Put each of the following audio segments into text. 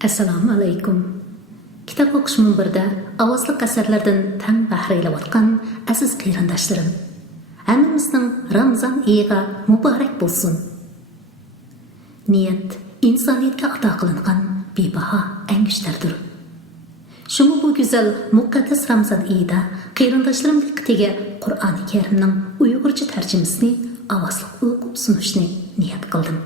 Assalomu alaykum. Kitob o'qish munbirida ovozli asarlardan tang bahra ilayotgan aziz qarindoshlarim, hammamizning Ramazon oyiga muborak bo'lsin. Niyat insoniyatga ato qilingan bebaho angushlardir. Shunga bu go'zal muqaddas Ramazon oyida qarindoshlarim diqqatiga Qur'oni Karimning Uyg'urcha tarjimasini ovozli o'qib sunishni niyat qildim.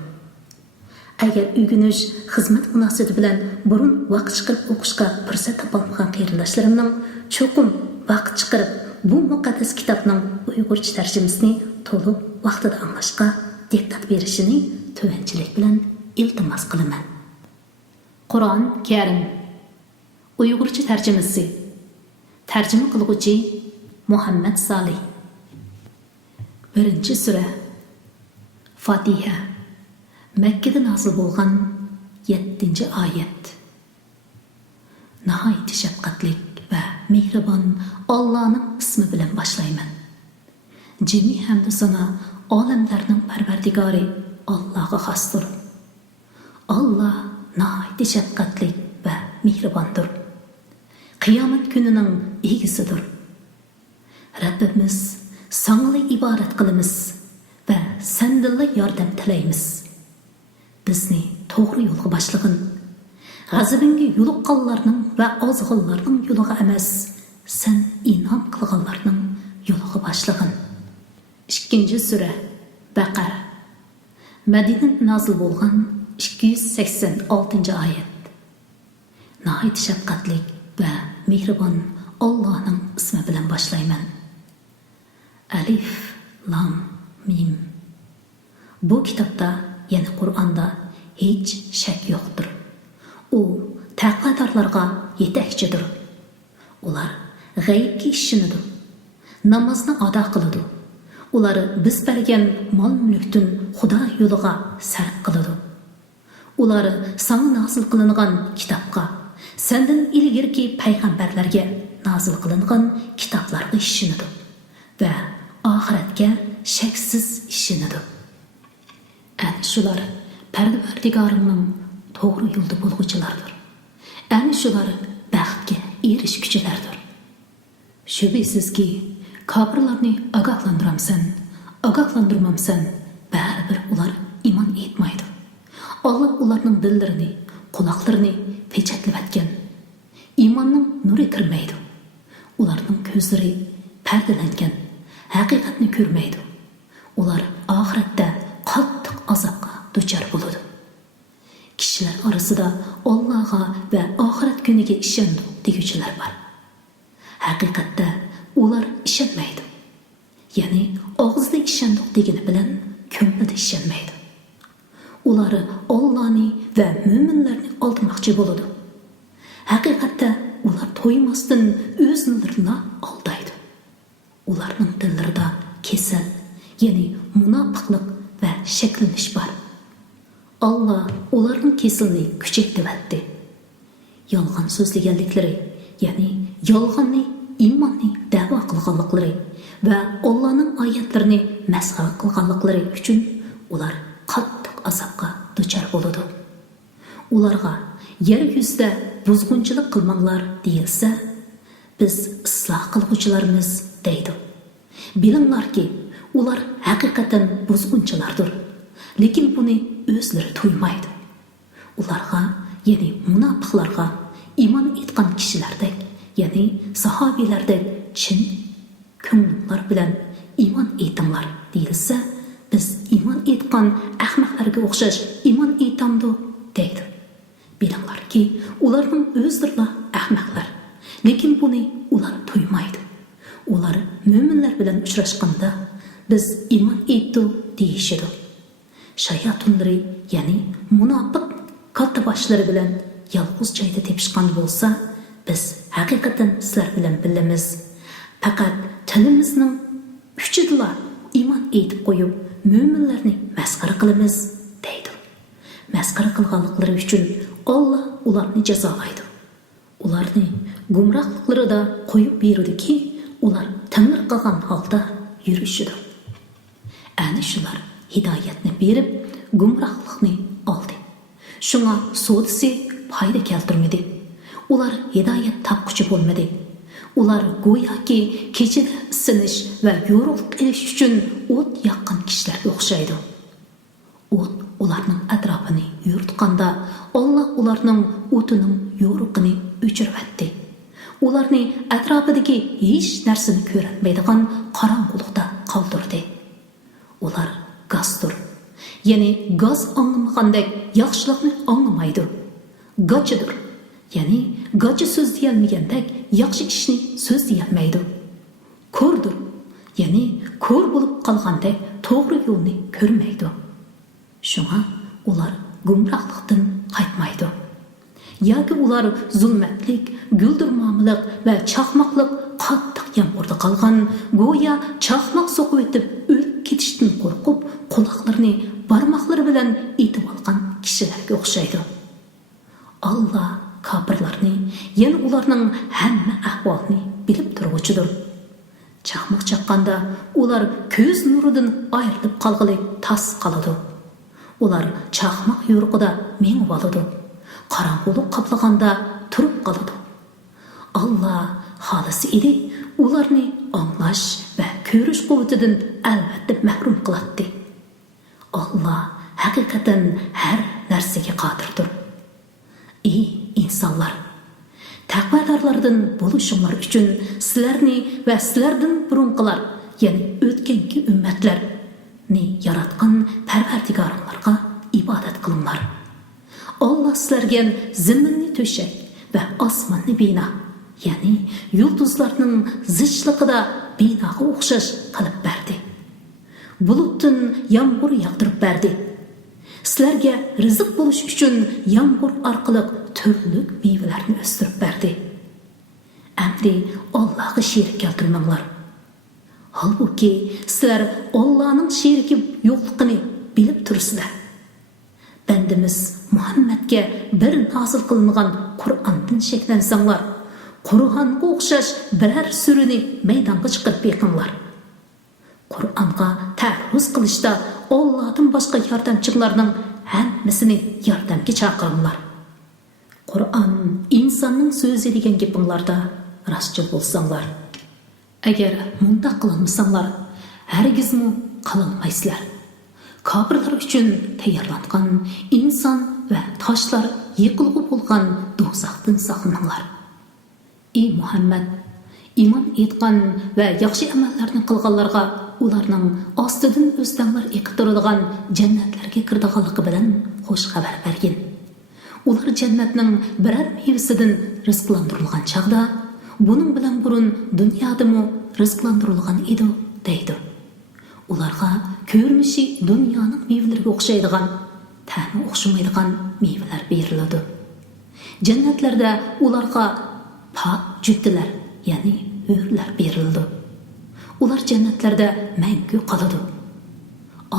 Agar uyg'unish xizmat munosabati bilan burun vaqt chiqarib o'qishga fursat topolmagan qarindoshlarimning cho'qim vaqt chiqarib bu muqaddas kitobning Uyg'urcha tarjimasini to'liq vaqtida anglashga diqqat berishini tuvanchilik bilan iltimos qilaman. Qur'on Karim Uyg'urcha tarjimasi tarjima qiluvchi Muhammad Solih. 1-sura Fatiha Mekkede nazil bo'lgan 7-oyat. Nihoyat shafqatlik va mehribon Allohning ismi bilan boshlayman. Jami hamd sana olamlarning parvardigori Allohga xosdir. Alloh nihoyat shafqatlik va mehribondir. Qiyomat kunining egisidir. Rabbimiz sanli ibodat qilamiz va sendilla yordam tilaymiz. Bizni to'g'ri yo'lga boshlagin. G'azabingga yo'liqqanlarning va ozg'inlarning yo'liga emas, sen inom qilganlarning yo'liga boshlagin. 2-sura Baqara Madinada nozil bo'lgan 286-oyat. Nihoyat shafqatlik va mehribon Allohning ismi bilan boshlayman. Alif Lam Mim. Bu kitobda yani Qur'onda hech shak yo'qdir. U taqvodorlarga yetakchidir. Ular g'aybga ishonadi. Namozni ado qiladi. Ular biz bergan mol-mulkdan Xudo yo'liga sarf qiladi. Ular sana nozil qilingan kitobga, sendan ilgirki payg'ambarlarga nozil qilingan kitoblarga ishonadi va oxiratga shaksiz ishonadi. Ana shular Parvardigorimning to'g'ri yo'lda bo'lg'uchilardir. Ana shular baxtga erishguchilardir. Shubhisizki, kofirlarni ogohlantirmamsan, baribir ular iymon etmaydi. Alloh ularning dillarini, quloqlarini pechatlab atgan. Iymonning nuri kirmaydi. Ularning ko'zlari pardalangan, haqiqatni ko'rmaydi. Ular oxiratda qattiq azobga duchor bo'ladi. Kishilar orasida Allohga va oxirat kuniga ishonadi deguvchilar bor. Haqiqatda ular ishonmaydi. Ya'ni og'zida ishondik degani bilan ko'nglida ishonmaydi. Ular Allohni va mu'minlarni aldamoqchi bo'ladi. Haqiqatda ular to'ymasdan o'zlarini aldaydi. Ularning dillarida kasal, ya'ni munofiqlik ve şekliniş var. Allah onların kesilini küçektiverdi. Yalgan sözlegenlikleri, yani yalganni, imanni dava kılganlıkları ve Allah'ın ayetlerini mesha kılganlıkları üçün ular qattiq azapqa duchor bo'ladi. Ularga yeryüzde buzg'unchilik qilmanglar deyilsa, biz isloh qilguvchilarimiz deydi. Bilinglarki, ular haqiqatan buzg'unchilardir. Lekin buni o'zlari tuymaydi. Ularga, ya'ni munofiqlarga iymon etgan kishilardek, ya'ni sahobilardek chin ko'ngillar bilan iymon etinglar deyilsa, biz iymon etgan ahmoqlarga o'xshash iymon etamdi deydi. Bilinglarki, ularning o'zlari ahmoqlar. Lekin buni ular tuymaydi. Ular mu'minlar bilan uchrashganda biz iman etdi deyishidi. Shayatunlari, ya'ni munofiq katta boshlari bilan yolg'iz joyda tepishgan bo'lsa, biz haqiqatan sizlar bilan bilamiz. Faqat tilimizning kuchidala iman etib qo'yib, mu'minlarni masxara qilamiz deydi. Masxara qilganliklari uchun Alloh ularni jazolaydi. Ularni gumrohliklarida qo'yib beradiki, ular tanir qilgan holda yurishidi. Ana shular hidoyatni berib, gumrohlikni oldi. Şuna sodisi foyda keltirmadi. Ular hidoyat topquchi bo'lmadi. Ular go'yoki kechada isinish va yo'ruqlik ilish uchun o't yoqqan kishilarga o'xshaydi. O't ularning atrofini yo'ritganda Alloh ularning o'tining yo'ruqini o'chiribdi. Ularni atrofidagi hech narsani ko'rmaydigan qorong'ulikda qoldirdi. Ular gazdir. Ya'ni gaz anlamagandek yaxshilikni anglamaydi. Gachidir. Ya'ni gachi so'z deyilmagandek yaxshi ishni so'z deyilmaydi. Ko'rdir. Ya'ni ko'r bo'lib qolgandek to'g'ri yo'lni ko'rmaydi. Shunga ular gumrohlikdan qaytmaydi. Yoki ular zulmatlik, guldirmomilik va chaqmoqlik qattiq yomg'irda qolgan, go'yo chaqmoq so'qib o'tib o'lib ketishdan qo'rqib, quloqlarini barmoqlari bilan etib olgan kishilarga o'xshaydi. Alloh kofirlarni, yana ularning hamma ahvolini bilib turuvchidir. Chaqmoq chaqqanda ular ko'z nuridan ayrilib qolg'ili tas qoladi. Ular chaqmoq yo'riqida mengib oladi. Qorong'ulik qoplaganda turib qoladi. Alloh xolisi edi, ularni anglash va ko'rish quvvatidan albatta mahrum qiladi. Alloh haqiqatan har narsaga qodirdir. Ey insonlar, taqvodorlardan bo'lishinglar uchun sizlarni va sizlardan burunqilar, ya'ni o'tgangi ummatlarni yaratgan Parvardigoringlarga ibodat qilinglar. Allah sizlarga zaminni to'shak va osmonni bino, ya'ni yulduzlarning zichliqida binoga o'xshash qilib berdi. Bulutdan yomg'ir yog'dirib berdi. Sizlarga rizq bo'lish uchun yomg'ir orqali turli mevalarni o'stirib berdi. Endi Allohga sherik keltirmanglar. Halbuki sizlar Allohning sheriki yo'qligini bilib turibsizlar. Bandimiz Muhammadga bir nozil qilingan Qur'ondan sheklansanglar, Qur'onga o'xshash biror surani maydonga chiqarib beqinglar. Qur'onga ta'ruz qilishda Allohdan boshqa yordamchilarning hammasini yordamga chaqiringlar. Qur'on insonning so'zi degan gapinglarda rostchil bo'lsanglar. Agar mundaq qilmasanglar, hargizmi qilolmaysizlar. Kofirlar uchun tayyorlangan inson va toshlar yiqilg'i bo'lgan do'zaxdan saqlaninglar. Ey Muhammad, iymon etgan va yaxshi amallarni qilganlarga ularning ostidan o'zdanlar eqib turadigan jannatlarga kirdiganligi bilan xush xabar bergin. Ular jannatning biror mevasidan rizqlantirilgan chaqda, buning bilan burun dunyodami rizqlantirilgan edi deydi. Ularga ko'rinishi dunyoning mevalariga o'xshaydigan, ta'mi o'xshamaydigan mevalar beriladi. Jannatlarda ularga pok juftilar, ya'ni hurlar berildi. Ular jannatlarda mangu qoladi.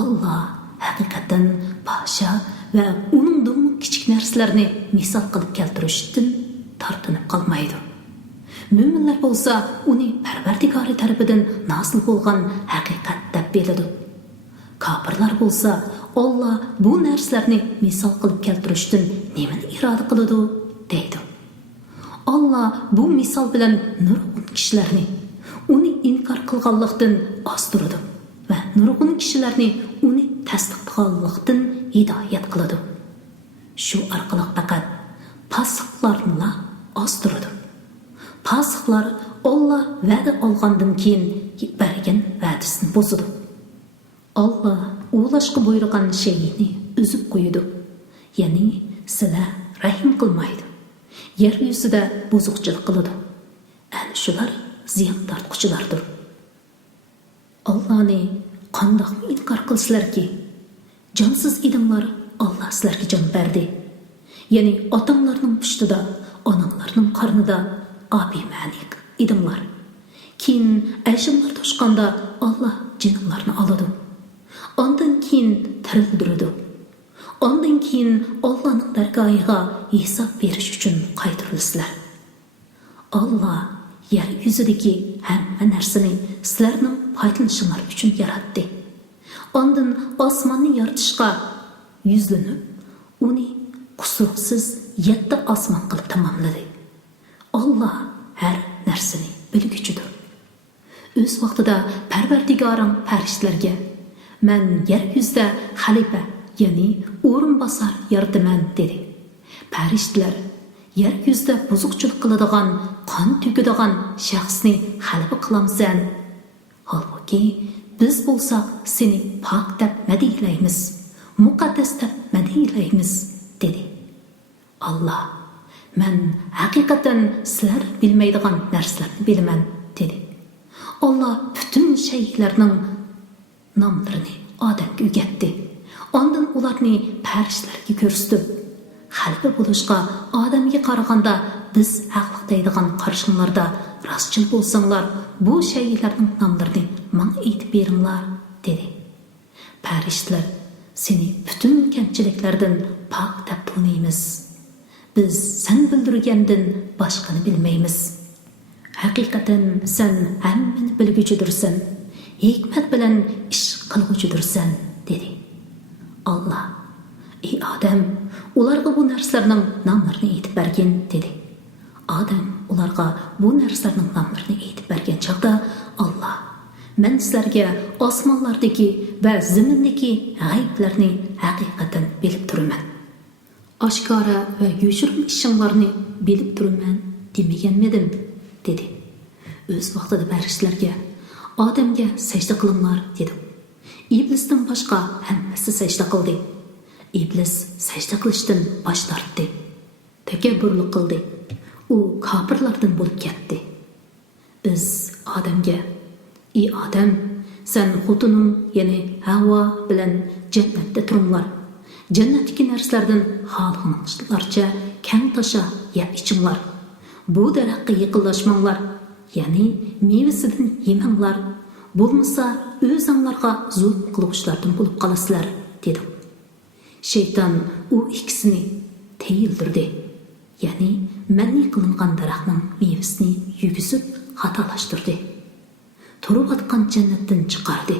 Alloh haqiqatan podsho va uning kichik narsalarni misol qilib keltirishdan tortinib qolmaydi. Mo'minlar bo'lsa, uni Parvardigori tarafidan nozil bo'lgan haqiqat deb biladi. Kofirlar bo'lsa, Alloh bu narsalarni misol qilib keltirishdan nimani iroda qiladi deydi. Alloh bu misol bilan nurg'un kishilarni uni inkor qilganlikdan ostiradi va nurg'un kishilarni uni tasdiqlaganlikdan hidoyat qiladi. Shu orqali faqat fosiqlarni ostiradi. Fosiqlar Alloh va'da olgandan keyin bergan va'dasini buzadi. Alloh ulashga buyurgan shayni uzib qo'yadi. Ya'ni sizlar rahim qilmaydi. Yer yuzida buzuqchilik qiladi. Ana shular ziyon tortquchilardir. Allohni qandoq inkor qilsizlarki, jonsiz edinglar, Alloh sizlarga jon berdi. Ya'ni otanglarning pushtida, onanglarning qarnida abi-manik edinglar. Keyin ayshimlar to'shqanda Alloh jinlarni oladi. Ondan keyin tirildiradi. Ondan keyin Allohning dargohiga hisob berish uchun qaytarilasizlar. Alloh yer yuzidagi hamma narsani sizlarning foydalanishinglar uchun yaratdi. Ondan osmonni yaratishga yuzlanib, uni qusursiz 7 osmon qilib tamomladi. Alloh har narsani bilguchidir. O'z vaqtida Parvardigorim farishtalarga "Men yer yuzida xalifa, ya'ni o'rinbosar yarataman" dedi. Farishtalar yer yuzida buzuqchilik qiladigan, qon to'kadigan shaxsni xalifa qilamsan. Holbuki biz bo'lsak seni pok deb madihlaymiz, muqaddas deb madihlaymiz dedi. Alloh, "Men haqiqatan sizlar bilmaydigan narsalarni bilaman" dedi. Alloh bütün shaylarning nomlarini odamga o'rgatdi. Ondan ularni farishtalarga ko'rsatdi. Xalifa bo'lishga odamga qaraganda biz haqliq deydigan qarashinglarda rostchil bo'lsanglar, bu shaylarning nomlarini menga aytib beringlar dedi. Farishtalar, "Seni bütün kamchiliklardan pok deb taniymiz. Biz sen bildirgandan boshqani bilmaymiz. Haqiqatan sen hammani bilguchidirsan, hikmat bilan ish qilguchidirsan" dedi. Alloh, "Ey odam, ularga bu narsalarning nomlarini aytib bergin" dedi. Odam ularga bu narsalarning nomlarini aytib bergan chaqda Alloh, "Men sizlarga osmonlardagi va zamindagi g'ayblarni haqiqatan bilib turaman. Oshkora va yoshirin ishinglarni bilib turaman demaganmidim" dedi. O'z vaqtida farishtalarga "Odamga sajda qilinglar" dedi. Iblisdan boshqa hammasi sajda qildi. Iblis sajda qilishdan bosh tortdi. Takabburlik qildi. U kofirlardan bo'lib ketdi. Biz odamga "Ey odam, sen xotining, ya'ni Havvo bilan jannatda turinglar. Jannatdagi narsalardan xohlaganinglarcha kang tasha yeb ichinglar. Bu daraxtga yaqinlashmanglar, ya'ni mevasidan yemanglar. Bo'lmasa o'zinglarga zulm qiluvchilardan bo'lib qolasizlar" dedi. Shayton u ikkisini teyildirdi. Ya'ni manni qilingan daraxtning mevasini yugizib xatolashtirdi. Turib atgan jannatdan chiqardi.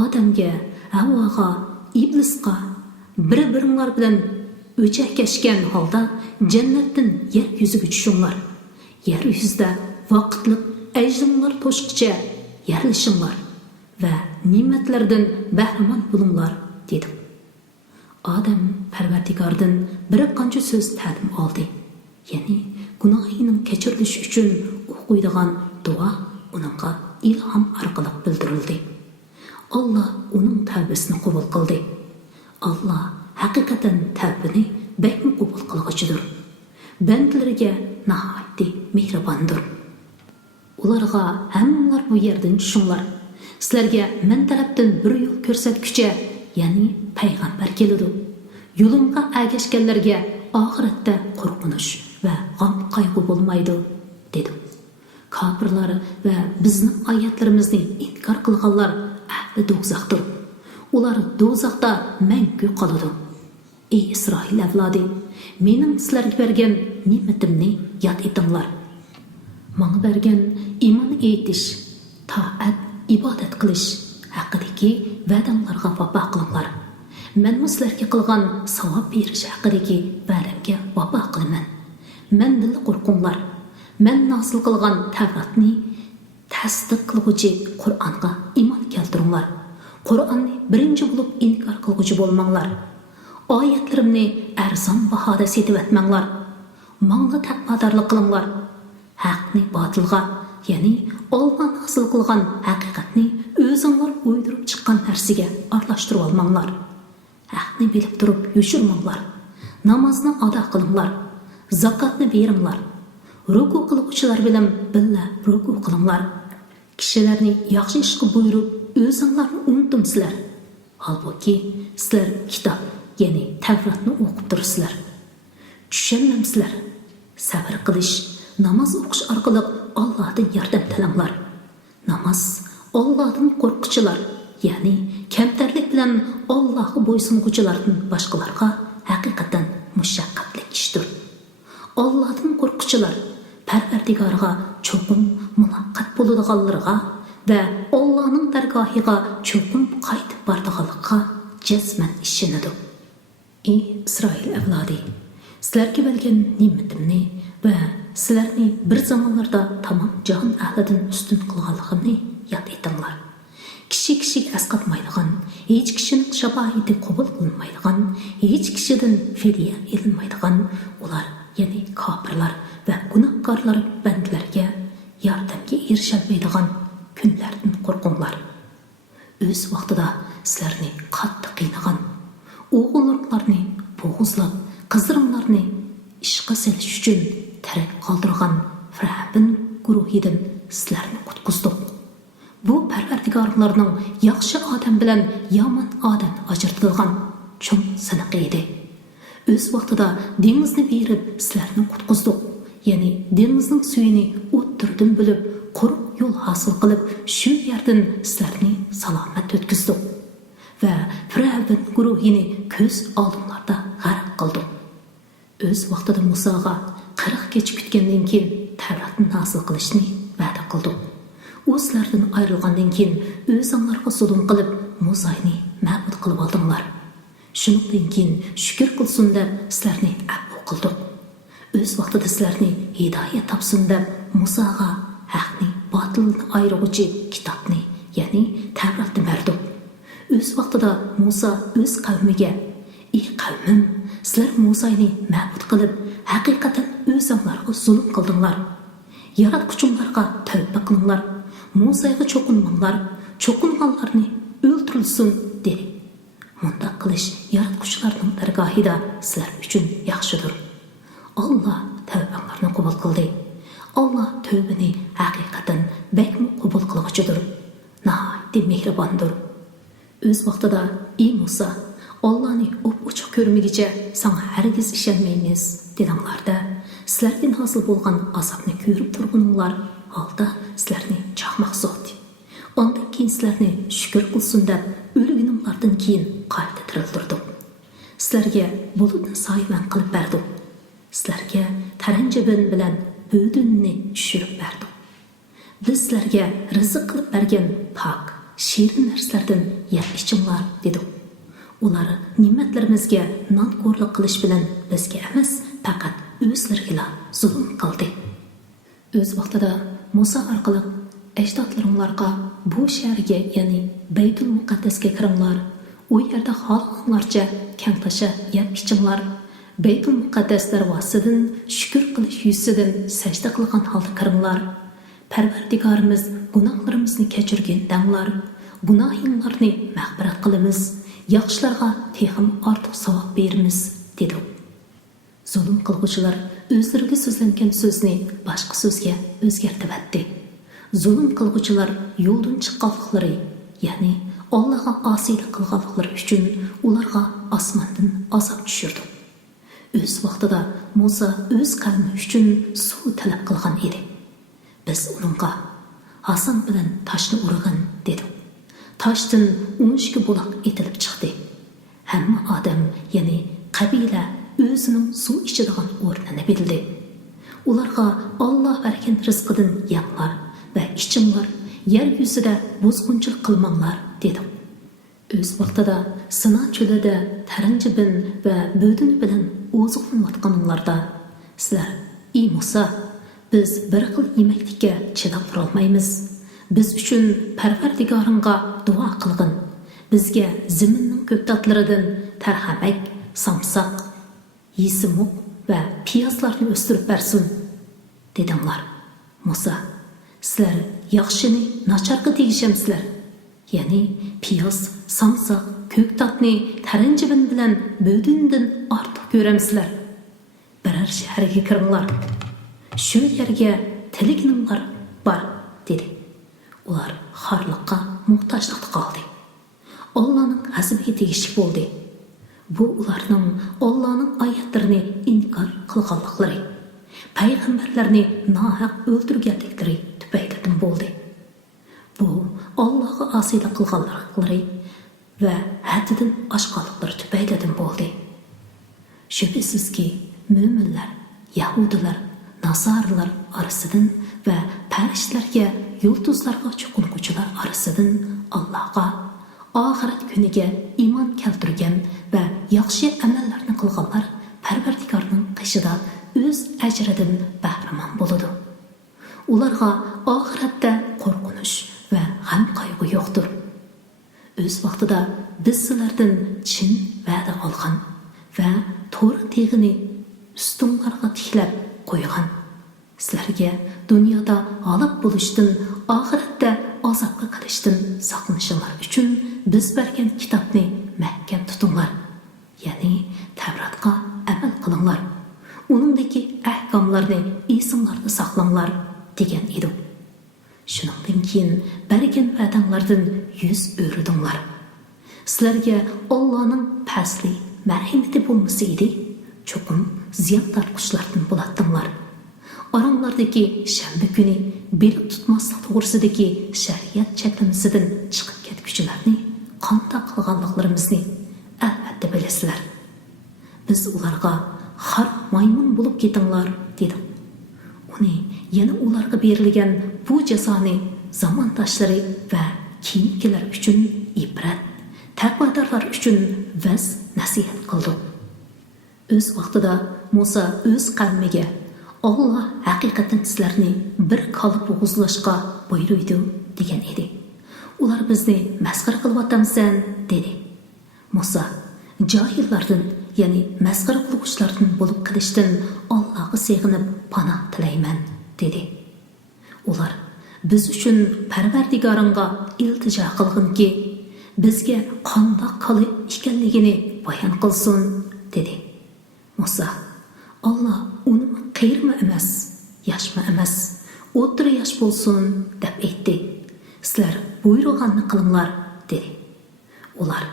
Odamga, Havvoga, Iblisga bir-biringlar bilan o'chakashgan holda jannatdan yer yuziga tushinglar. Yer yuzida vaqtliq ajdinlar to'shqicha yerlashinglar va ne'matlardan bahramand bo'linglar dedi. Odam Parvardigordan bir qancha so'z ta'lim oldi. Ya'ni gunohining kechirilishi uchun o'qiydigan duo uningga ilhom orqali bildirildi. Alloh uning tavbasini qabul qildi. Alloh haqiqatan tavbani bakmi qabul qilguchidir. Bandlariga nihoyatda mehribondir. Ularga hammalar bu yerdan tushinglar. Sizlarga men tarafdan bir yo'l ko'rsatguchi, ya'ni payg'ambar keladi. Yo'limga agashganlarga oxiratda qo'rqinish va g'am qayg'u bo'lmaydi dedi. Kofirlar va bizning oyatlarimizni inkor qilganlar ahli do'zaxdir. Ular do'zaxda mangu qoladi. Ey Isroil avlodi, mening sizlarga bergan ne'matimni yod etinglar. Menga bergan iymon etish, toat, ibodat qilish haqidagi va'damlarga vafo qilinglar. Men sizlarga qilgan savob berish haqidagi va'damga vafo qilaman. Mendan qo'rqinglar. Men nasil qilgan Tavratni tasdiq qiluvchi Qur'onga iymon keltiringlar. Qur'onni birinchi bo'lib inkor qiluvchi bo'lmanglar. Oyatlarimni arzon bahoda setib etmanglar. Menga taqvodorlik qilinglar. Haqni botilga, ya'ni Alloh nasil qilgan haqiqatni o'zinglar o'ydirib chiqqan narsaga aralashtirib olmanglar. Haqni bilib turib yoshirmanglar. Namozni ado qilinglar. Zakotni beringlar. Ruku qiluvchilar bilan birga ruku qilinglar. Kishilarni yaxshi ishga buyurib, o'zinglarni unutumsizlar. Holbuki sizlar kitob, ya'ni Tavratni o'qib turibsizlar. Tushunamsizlar. Sabr qilish, namoz o'qish orqali Allohdan yordam tilanglar. Namoz Allohdan qo'rquvchilar, ya'ni kamtarlik bilan Allohga bo'ysunguchilardan boshqalarga haqiqatan mushaqqatli ishdir. Allohdan qo'rquvchilar Parvardigorga cho'qim muloqot bo'ladiganlarga va Allohning dargohiga cho'qim qaytib boradiganlarga jazman ishonadi. Ey Isroil avlodi, Sizlarga bergan ne'matimni va sizlarni bir zamonlarda tamom jahon ahlidan ustun qilganligimni yod etinglar. Kishi asqatmaydigan, hech kishining shabohati qabul qilinmaydigan, hech kishidan fidya ilinmaydigan ular, ya'ni kofirlar va gunohkorlar bandalarga yordamga erisholmaydigan kunlardan qo'rqinglar. O'z vaqtida sizlarni qattiq qiynagan, o'g'illarni bo'g'izlab, qizlaringlarni ishqa selish uchun tarak qoldirgan Fir'avn guruhidan sizlarni qutqizdik. Bu Parvardigorlarning yaxshi odam bilan yomon odam ajratilgan cho'ng siniqi edi. O'z vaqtida dengizni berib sizlarni qutqizdik. Ya'ni dengizning suyini o'ttirdim bilib, quruq yo'l hosil qilib, shu yerdan sizlarni salomat o'tkazdik. Va Fir'avn guruhini ko'z oldinglarda g'arq qildik. O'z vaqtida Musoga 40 kech kutgandan keyin Tavratni hosil qilishni va'da qildik. U sizlardan ayrilgandan keyin o'zinglarga zulm qilib, Musoyni ma'bud qilib oldinglar. Shundan keyin shukr qilsin deb sizlarni afv qildik. O'z vaqtida sizlarni hidoyat topsin deb Musoga haqni botilni ayiruvchi kitobni, ya'ni Tavratni berdik. O'z vaqtida Muso o'z qavmiga: "Ey qavmim, sizlar Musoyni ma'bud qilib, haqiqatan o'zinglarga zulm qildinglar. Yaratquchinglarga tavba qilinglar. Musoga cho'qinmanglar, cho'qinganlarni o'ltirilsin" dedi. Bunda qilish yaratquchilarning dargohida sizlar uchun yaxshidir. Allah tavbanglarni qabul qildi. Allah tövbeni haqiqatan bakmi qabul qiluvchidir. Nihoyatda mehribondir. O'z vaqtida: "Ey Musa, Allah'ni ochiq ko'rmagicha sana hargiz ishonmaymiz" dedinglarda, sizlardan hosil bo'lgan azobni ko'rib turguninglar holda sizlarni chaqmoq so'qdi. Ondan keyin sizlarni shukr qilsin deb o'lguninglardan keyin qayta tiriltirdik. Sizlarga bulutni soyvan qilib berdik. Sizlarga taranjabin bilan bo'dinni tushirib berdik. Biz sizlarga rizq qilib bergan pok, shirin narsalardan yeb ichinglar dedik. Ular ne'matlarimizga nonko'rlik qilish bilan bizga emas, faqat o'zlariga zulm qildi. O'z vaqtida Musa orqali ajdodlaringlarga bu shaharga, ya'ni Baytul Muqaddasga kiringlar. U yerda xohlaganlarcha kangtasha yeb ichinglar. Baytul Muqaddas darvozasidan shukr qilish yuzidan sajda qilgan holda kiringlar. Parvardigorimiz gunohlarimizni kechirgin danglar. Gunohinglarni mag'firat qilamiz. Yaxshilarga texim ortiq savob beramiz dedi. Zulm qilguvchilar o'zlariga so'zlangan so'zni boshqa so'zga o'zgartirib etdi. Zulm qilguvchilar yo'ldan chiqqanliklari, ya'ni Allohga osiylik qilganliklari uchun ularga osmondan azob tushirdi. O'z vaqtida Musa o'z qavmi uchun suv talab qilgan edi. Biz uningga Hasan bilan toshni urg'in dedi. Toshdan 12 buloq etilib chiqdi. Hamma odam, ya'ni qabila o'zining suv ichadigan o'rnini bildi. Ularga Alloh bergan rizqidan yanglar va ichinglar, yer yuzida buzg'unchilik qilmanglar dedi. O'z vaqtida Sinon cho'lida taranjabin va bo'din bilan oziqlanayotganlarda sizlar: "Ey Musa, biz bir xil yemeklikka chidab turolmaymiz. Biz uchun Parvardigoringga duo qilgin. Bizga zaminning ko'ktatlaridan tarhamak, samsoq, yesimuk va piyozlarni o'stirib bersin" dedinglar. Musa: "Sizlar yaxshini nacharga tegishamsizlar. Ya'ni piyoz, samsoq, ko'ktatni taranjabin bilan bo'dindan ortiq ko'ramsizlar. Biror shaharga kiringlar. Shu yerga tiligninglar bor" dedi. Ular xorliqqa muhtojlikda qoldi. Allohning g'azabiga tegishli bo'ldi. Bu ularning Allohning oyatlarini inkor qilganliklari, payg'ambarlarni nohaq o'ldirganliklari tufaylidan bo'ldi. Bu Allohga osiylik qilganliklari va haddidan oshganliklari tufaylidan bo'ldi. Shubhisizki, mo'minlar, yahudilar, nasaralar orasidan va farishtalarga, yulduzlarga cho'qinuvchilar orasidan Allohga, oxirat kuniga iymon keltirgan va yaxshi amallarni qilganlar Parvardigorning qishida o'z ajridan bahramand bo'ladi. Ularga oxiratda qo'rqinish va g'am qayg'u yo'qdir. O'z vaqtida biz sizlardan chin va'da olgan va to'g'ri tegini ustunlarga tiklab qo'ygan. Sizlarga dunyoda g'olib bo'lishdan, oxiratda azobga qilishdan saqlanishinglar uchun biz bergan kitobni mahkam tutinglar. Ya'ni Tavratga amal qilinglar. Uningdagi ahkomlarni esinglarda saqlanglar degan edi. Shuningdan keyin bergan va'danglardan yuz o'ridinglar. Sizlarga Allohning fasli marhamati bo'lmasa edi, cho'qim ziyon tortqushlardan bo'ladinglar. Oranglardagi shanba kuni belib tutmaslik to'g'risidagi shariat cheklamasidan chiqib ketguchilarni qanday qilganliklarimizni albatta bilasizlar. Biz ularga har maymun bo'lib ketinglar dedik. Uni yana ularga berilgan bu jazoni zamondoshlari va keyingilar uchun ibrat, taqvodorlar uchun vaz nasihat qildik. O'z vaqtida Musa o'z qavmiga Allah haqiqatan sizlarni bir qolib bo'g'izlashga buyurdi degan edi. Ular bizni masxara qilyapmisan dedi. Musa johillardan, ya'ni masxara qiluvchilardan bo'lib qilishdan Allohga sig'inib panoh tilayman dedi. Ular biz uchun Parvardigoringga iltijo qilginki, bizga qandoq qilib ekanligini bayon qilsin dedi. Musa Allah uni qiyirmi emas, yoshmi emas, o'ttir yosh bo'lsin deb aytdi. Sizlar buyurganni qilinglar dedi. Ular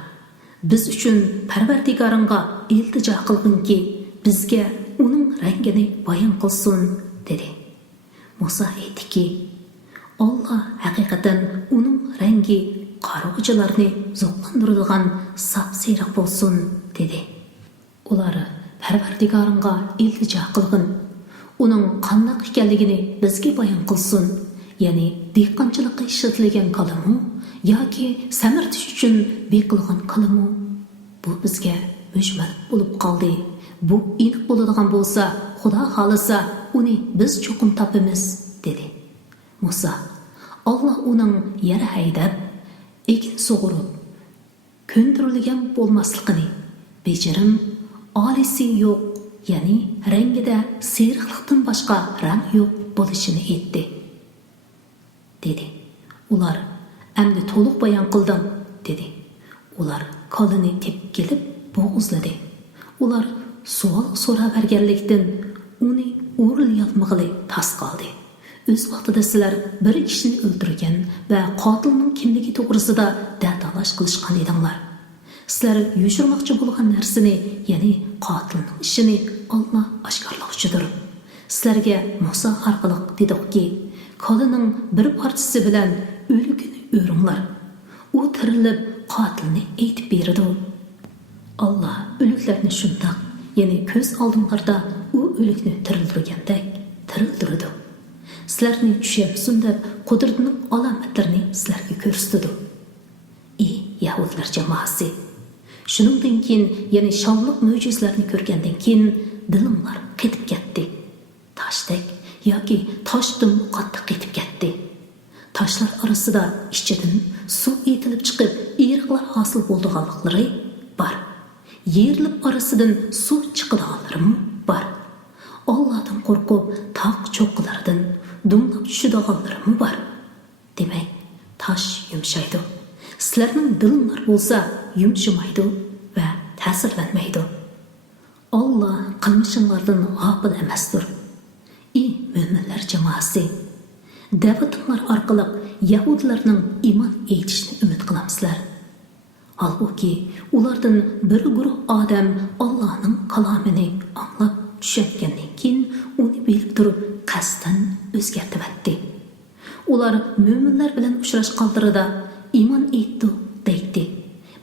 biz uchun Parvardigoringga iltijo qilginki, bizga uning rangini bayon qilsin dedi. Musa aytdiki, Allah haqiqatan uning rangi qarog'uchilarni zo'qlantiradigan sap-seriq bo'lsin dedi. Ular Parvardigoringga iltijo qilgin, uning qandoq ekanligini bizga bayon qilsin, ya'ni dehqonchilikqa ishlatilgan qalamu yoki samirtish uchun beqilgan qalamu, bu bizga mujmal bo'lib qoldi. Bu aniq bo'ladigan bo'lsa, Xudo xolisa uni biz cho'qim topamiz dedi. Musa Allah uning yara haydab, ekin sug'urib, ko'ndirilgan bo'lmasligini, bejirim olisi yo'q, ya'ni rangida seriqlikdan boshqa rang yo'q bo'lishini aytdi dedi. Ular endi to'liq bayon qildim dedi. Ular qo'lini tepib kelib bo'g'izladi. Ular savol so'raverganlikdan uni o'rilmayotmag'ili tas qoldi. O'z vaqtida sizlar bir kishini o'ldirgan va qotilning kimligi to'g'risida da'dalash qilishgan edinglar. Sizlar yushirmoqchi bo'lgan narsani, ya'ni qotilning ishini Alloh oshkorlamoqchidir. Sizlarga Musa orqali dedikki, qolining bir parchasi bilan o'ligini o'ringlar. U tirilib qotilni aytib berdi. Alloh o'liklarni shundoq, ya'ni ko'z oldinglarda u o'likni tirildirgandek tirildirdi. Sizlarni tushunsin deb qudratining alomatlarini sizlarga ko'rsatdi. Ey Yahudlar jamoasi, shuningdan keyin, ya'ni shonliq mo'jizalarni ko'rgandan keyin dilinglar qetib ketdi. Toshdek yoki toshdan qattiq qetib ketdi. Toshlar orasida ichidan suv etilib chiqib, eriqlar hosil bo'lganliklari bor. Yerlik orasidan suv chiqadiganlari bor. Allohdan qo'rqib, tog' cho'qqilaridan dumlab tushadiganlari bor. Demak, tosh yumshaydi. Sizlarning dilinglar bo'lsa yumshamaydi va ta'sirlanmaydi. Alloh qilmishinglardan g'ofil emasdir. Ey mo'minlar jamoasi, da'vatinglar orqali Yahudlarning iymon etishini umid qilamizlar. Halbuki ulardan bir guruh odam Allohning kalomini anglab tushungandan keyin uni bilib turib qasddan o'zgartiribdi. Ular mo'minlar bilan uchrashganlarida iymon etdi deydi.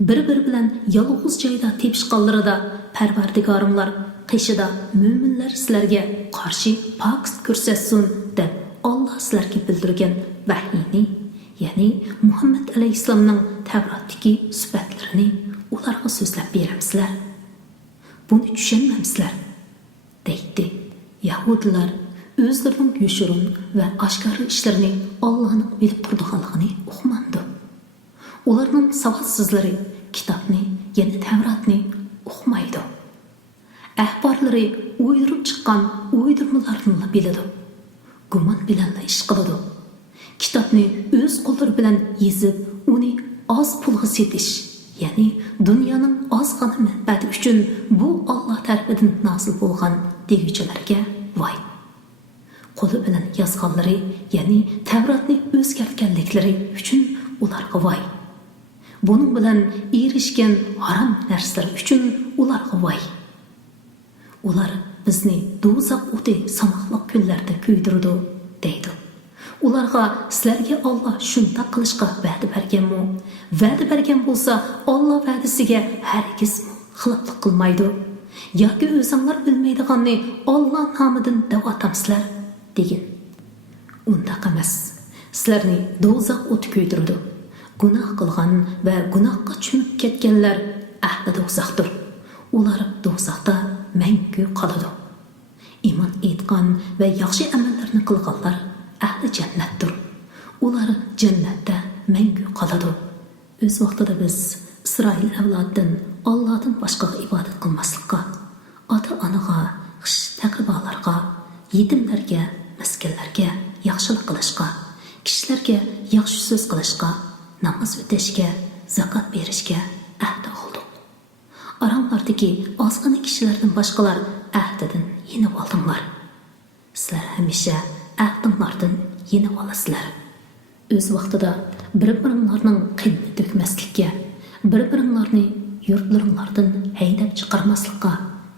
Bir-biri bilan yolg'iz joyda tepishganlarida Parvardigorimlar qishida mo'minlar sizlarga qarshi pokist ko'rsatsin deb Alloh sizlarga bildirgan vahiyni, ya'ni Muhammad alayhissalomning Tavratdagi sifatlarini ularga so'zlab beramizlar. Buni tushunmamizlar deydi. Yahudilar o'zlarining yoshirin va oshkora ishlarini Allohning bilib turganligini uqmandi. Ularning savodsizlari kitobni, ya'ni Tavratni o'qimaydi. Ahborlari o'ydirib chiqqan o'ydirmalarni biladi. Gumon bilan ish qiladi. Kitobni o'z qo'llari bilan yezib, uni oz pulga setish, ya'ni dunyoning ozgina manfaati uchun bu Alloh tarafidan nozil bo'lgan deguchilarga voy. Qo'li bilan yozganlari, ya'ni Tavratni o'zgartganliklari uchun ularga voy. Buning bilan erishgan harom narsalar uchun ularga voy. Ular bizni do'zax o'ti sanoqli kunlarda kuydirdi, deydi. Ularga sizlarga Alloh shunday qilishga va'da berganmi? Va'da bergan bo'lsa, Alloh va'dasiga hargiz xiloflik qilmaydi. Yoki o'zinglar bilmaydiganni Alloh nomidan da'votamsizlar degan. Undaq emas. Sizlarni do'zax o'ti kuydirdi. Gunoh qilgan va gunohga cho'mib ketganlar ahli do'zaxdir. Ular do'zaxda mangu qoladi. Iymon etgan va yaxshi amallarni qilganlar ahli jannatdir. Ular jannatda mangu qoladi. O'z vaqtida biz Isroil avlodidan Allohdan boshqa ibodat qilmaslikka, ota-onaga, xish-taqribolarga, yetimlarga, miskinlarga yaxshilik qilishga, kishilarga yaxshi so'z qilishga, namoz o'tishga, zakot berishga ahd oldik. Aramlardagi ozgina kishilardan boshqalar ahdidan yenib oldinglar. Sizlar hamisha ahdinglardan yenib olasizlar. O'z vaqtida bir-biringlarning qinni to'kmaslikka, bir-biringlarni yurtlaringlardan haydab chiqarmaslikka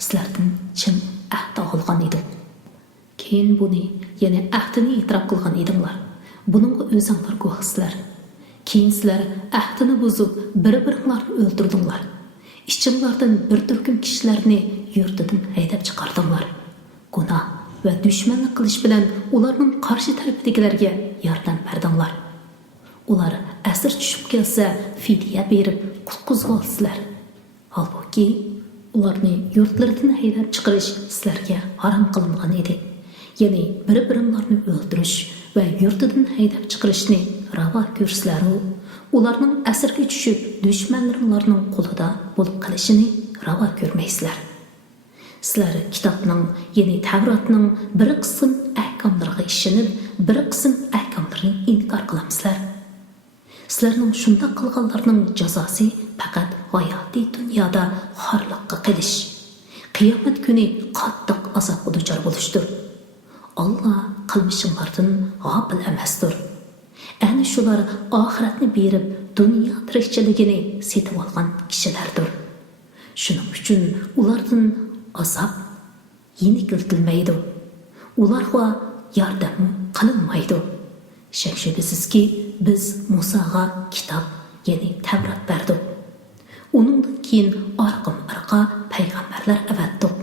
sizlardan chin ahd olgan edi. Keyin buni, ya'ni ahdini e'tirof qilgan edinglar. Buningga o'zinglar guvohsizlar. Keyin sizlar ahdini buzib, bir-biringlarni o'ldirdinglar. İşçilardan bir türküm kishilarni yurtidan haydab chiqardinglar. Gunoh va dushmanlik qilish bilan ularning qarshi tarafidagilarga yordam berdinglar. Ular asir tushib kelsa, fidya berib qutqizg'olsizlar. Halbuki ularni yurtlaridan haydab chiqarish sizlarga harom qilingan edi. Ya'ni bir-biringlarni o'ldirish va yurtidan haydab chiqarishni ravo ko'rsizlar. Ularning asirga tushib dushmanlaringlarning qo'lida bo'lib qolishini ravo ko'rmaysizlar. Sizlar kitobning, ya'ni Tavratning bir qism ahkomlariga ishonib, bir qism ahkomlarini inkor qilamsizlar. Sizlarning shunda qilganlarning jazosi faqat hayotiy dunyoda xorliqqa qilish, qiyomat kuni qattiq azobga duchor bo'lishdir. Alloh qilmishinglardan g'ofil emasdir. Ana shular oxiratni berib, dunyo tirikchiligini setib olgan kishilardir. Shuning uchun ulardan azob yengiltilmaydi. Ularga yordam qilinmaydi. Shak shubhasizki, biz Musoga kitob, ya'ni Tavrat berdik. Uningdan keyin orqam-orqa payg'ambarlar avatdik.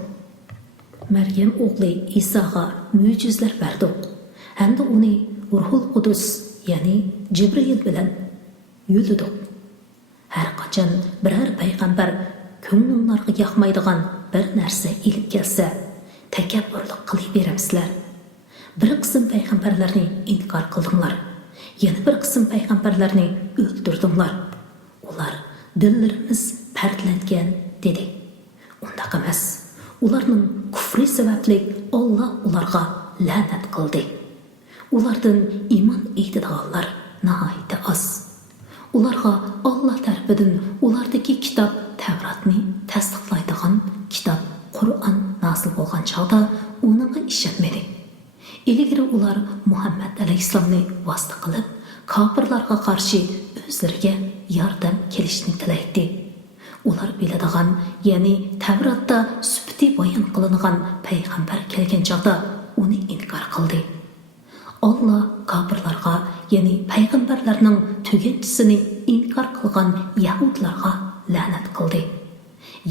Maryam o'g'li Isoga mo'jizlar berdik. Hamda uni Ruhul Qudus, ya'ni Jibril bilan yo'ldidik. Har qachon biror payg'ambar ko'ngillarga yoqmaydigan bir narsa ilib kelsa, takabburlik qilib beramsizlar. Bir qism payg'ambarlarni inkor qildinglar. Yana bir qism payg'ambarlarni o'ldirdinglar. Ular dillarimiz pardlangan dedi. Undaq emas. Ularning kufri sababli Alloh ularga la'nat qildi. Ulardan iymon etadiganlar nihoyatda oz. Ularga Alloh tarafidan ulardagi kitob Tavratni tasdiqlaydigan kitob Qur'on nozil bo'lgan chog'da uningga ishonmadi. Ilgari ular Muhammad alayhisalomni vasita qilib, kofirlarga qarshi o'zlariga yordam kelishni tilaydi. Ular biladigan, ya'ni Tavratda sifati bayon qilingan payg'ambar kelgan chog'da uni inkor qildi. Alloh kofirlarga, ya'ni payg'ambarlarning tuganchisini inkor qilgan yahudlarga la'nat qildi.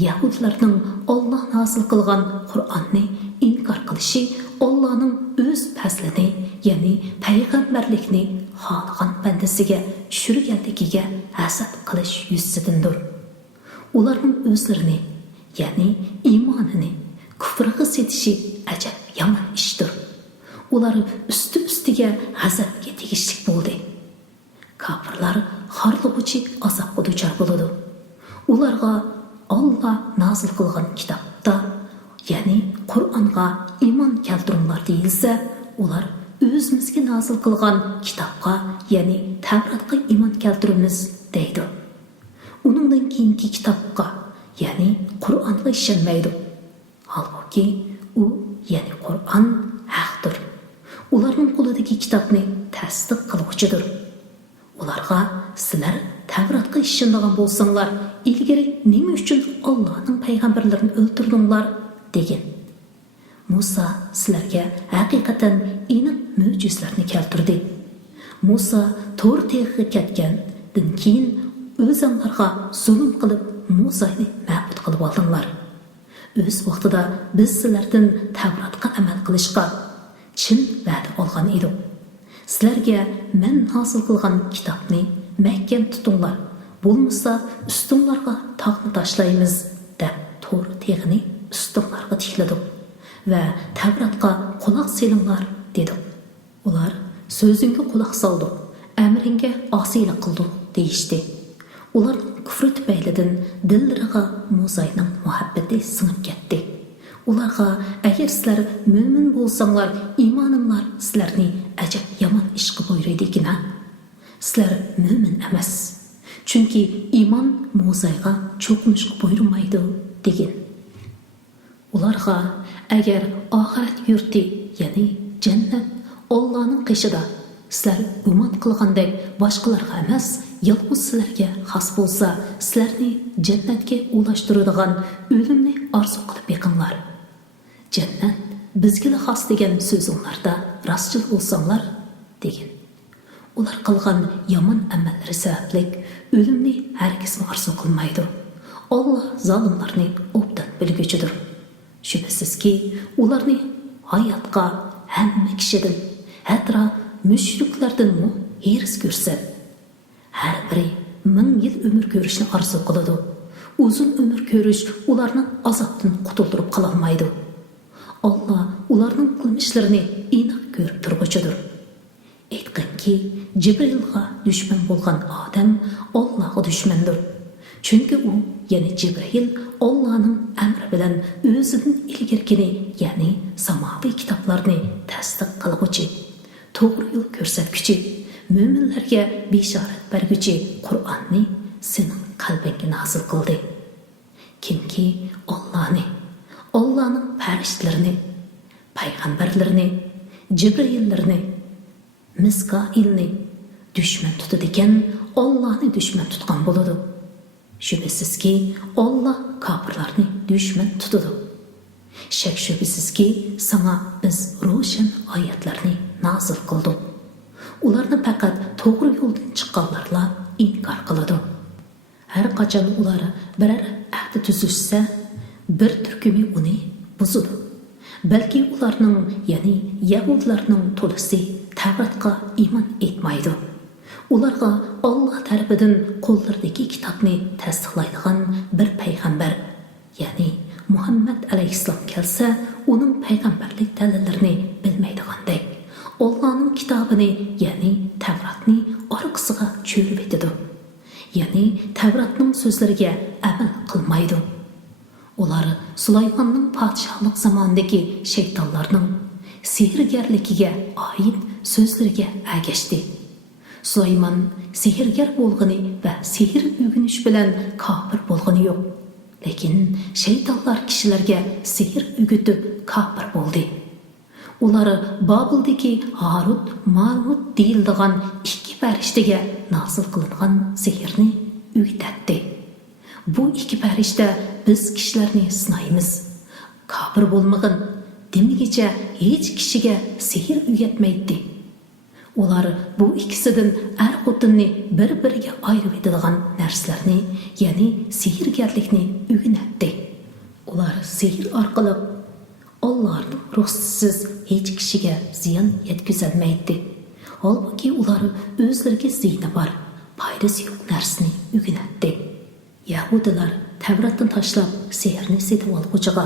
Yahudlarning Alloh nozil qilgan Qur'onni inkor qilishi Allohning o'z faslini, ya'ni payg'ambarlikni xohlagan bandasiga tushirganligiga hasad qilish yuzidandir. Ularning o'zlarini, ya'ni iymonini kufrga setishi ajab yomon ishdir. Ular üsti-ustiga g'azabga tegishlik bo'ldi. Kafirlar xorlig'uchi azobga duchor bo'ladi. Ularga Alloh nozil qilgan kitobda, ya'ni Qur'onga iymon keltiringlar deyilsa, ular o'zimizga nozil qilgan kitobga, ya'ni Tavratga iymon keltiramiz deydi. Uningdan keyingi kitobga, ya'ni Qur'onga ishonmaydi. Halbuki u, ya'ni Qur'on haqdir. Ularning qo'lidagi kitobni tasdiq qiluvchidir. Ularga sizlar Tavratga ishonadigan bo'lsanglar, ilgari nima uchun Allohning payg'ambarlarini o'ldirdinglar degan. Musa sizlarga haqiqatan aniq mo'jizalarni keltirdi. Musa to'g'ri tegiga ketgandan keyin o'zinglarga zulm qilib Musani ma'bud qilib oldinglar. O'z vaqtida biz sizlardan Tavratga amal qilishga chin va'da olgan edik. Sizlarga men hosil qilgan kitobni mahkam tutinglar, bo'lmasa ustinglarga tog'ni tashlaymiz deb to'g'ri tegini ustinglarga tikladik va Tavratga quloq solinglar dedik. Ular so'zingga quloq soldik, amringga osiylik qildik deyishdi. Ularning kufri tufaylidan dillariga Musaning muhabbati singib ketdi. Ularga agar sizlar mo'min bo'lsanglar, iymoninglar sizlarni ajab yomon ishga buyuradigan. Sizlar mo'min emas. Chunki iymon Musaga cho'qinishga buyurmaydi degan. Ularga agar oxirat yurti, ya'ni jannat Allohning qishida sizlar gumon qilgandek boshqalarga emas, yolg'iz sizlarga xos bo'lsa, sizlarni jannatga ulashtiradigan o'limni orzu qilib yiqinglar. Jannat bizga xos degan so'zinglarda rostchil bo'lsanglar degan. Ular qilgan yomon amallari sababli o'limni hargiz orzu qilmaydi. Alloh zolimlarni obdan bilguchidir. Shubhasizki, ularni hayotga hamma kishidan, hatto mushriklardan hirs ko'rsa, har biri 1000 yil umr ko'rishni orzu qiladi. Uzun umr ko'rish ularni azobdan qutuldirib qololmaydi. Allah ularning qilmishlarini aniq ko'rib turguchidir. Aytganki, Jibrilga dushman bo'lgan odam Allohga dushmandir. Chunki u, ya'ni Jibril, Allohning amri bilan o'zining ilgirkini, ya'ni samoviy kitoblarni tasdiq qilguchi, to'g'ri yo'l ko'rsatguchi, mo'minlarga bishorat berguchi Qur'onni sening qalbingga nozil qildi. Kimki Allohning farishtalarini, payg'ambarlarini, Jibrillarni, Mizrailni dushman tutadigan, Allohni dushman tutgan bo'ladi. Shubhasizki, Alloh kofirlarni dushman tutadi. Shak shubhasizki, sana biz ro'shan oyatlarni nozil qildik. Ularni faqat to'g'ri yo'ldan chiqqanlarla inkor qiladi. Har qachon ular biror ahd tuzishsa, bir turkumi uni buzadi. Balki ularning, ya'ni yahudlarning to'lisi Tavratga iymon etmaydi. Ularga Alloh tarafidan qo'llaridagi kitobni tasdiqlaydigan bir payg'ambar, ya'ni Muhammad alayhissalom kelsa, uning payg'ambarlik dalillarini bilmaydigandek, Allohning kitobini, ya'ni Tavratni orqasiga cho'rib etadi. Ya'ni Tavratning so'zlariga amal qilmaydi. Ular Sulaymonning podshohlik zamonidagi shaytonlarning sehrgarligiga oid so'zlariga agashdi. Sulaymon sehrgar bo'lgani va sehr o'rganish bilan kofir bo'lgani yo'q. Lekin shaytonlar kishilarga sehr o'rgatib kofir bo'ldi. Ular Babildagi Harut, Marut deyiladigan ikki farishtaga nozil qilingan sehrni o'rgatdi. Bu ikki farishta biz kishilarni sinaymiz. Kofir bo'lmagan demigicha hech kishiga sehr o'rgatmaydi. Ular bu ikkisidan xotinni bir-biriga ayirib etadigan narsalarni, ya'ni sehrgarlikni o'rgatdi. Ular sehr orqali Allohning ruxsatisiz hech kishiga ziyon yetkazolmaydi. Holbuki ular o'zlariga ziyni bor, foydasi yo'q narsani o'rgatdi. Yahudilar Tavratni tashlab sehrni setib olguchiga